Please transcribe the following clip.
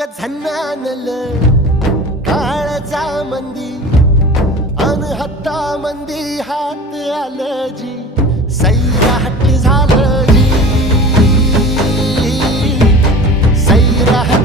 ग झन्नानल काळजा मंदी अन हत्ता मंदी हात आलं जी सैराट झालं जी सैराट